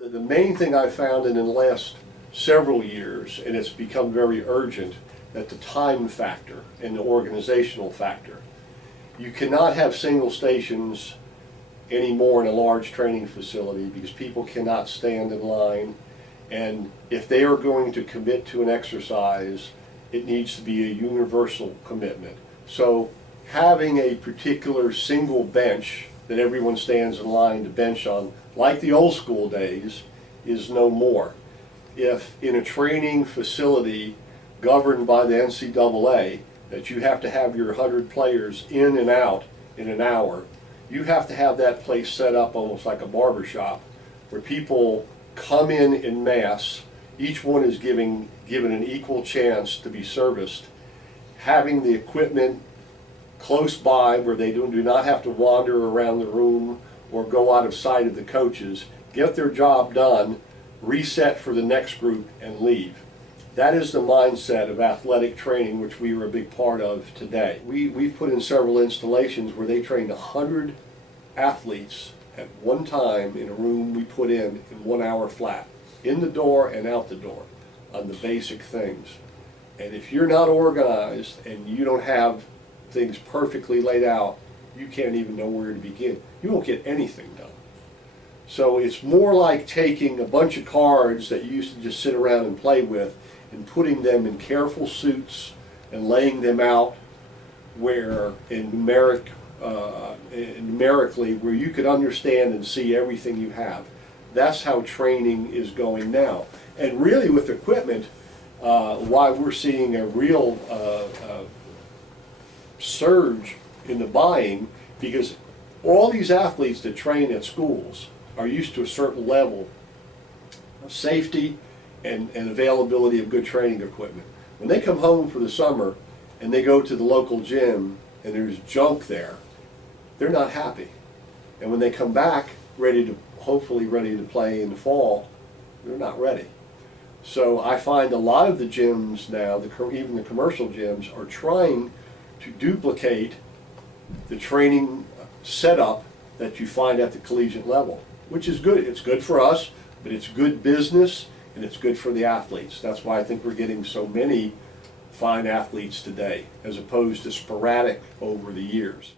The main thing I've found in the last several years, and it's become very urgent, that the time factor and the organizational factor. You cannot have single stations anymore in a large training facility because people cannot stand in line, and if they are going to commit to an exercise, it needs to be a universal commitment. So having a particular single bench that everyone stands in line to bench on, like the old school days, is no more. If in a training facility governed by the NCAA that you have to have your 100 players in and out in an hour, you have to have that place set up almost like a barber shop where people come in mass. Each one is given an equal chance to be serviced, having the equipment close by where they do not have to wander around the room or go out of sight of the coaches, get their job done, reset for the next group, and leave. That is the mindset of athletic training, which we are a big part of today. We've put in several installations where they trained 100 athletes at one time in a room we put in 1 hour flat, in the door and out the door, on the basic things. And if you're not organized and you don't have things perfectly laid out, you can't even know where to begin. You won't get anything done. So it's more like taking a bunch of cards that you used to just sit around and play with and putting them in careful suits and laying them out where numerically where you could understand and see everything you have. That's how training is going now. And really with equipment, why we're seeing a real surge in the buying, because all these athletes that train at schools are used to a certain level of safety and availability of good training equipment. When they come home for the summer and they go to the local gym and there's junk there, they're not happy. And when they come back hopefully ready to play in the fall, they're not ready. So I find a lot of the gyms now, even the commercial gyms, are trying to duplicate the training setup that you find at the collegiate level, which is good. It's good for us, but it's good business and it's good for the athletes. That's why I think we're getting so many fine athletes today, as opposed to sporadic over the years.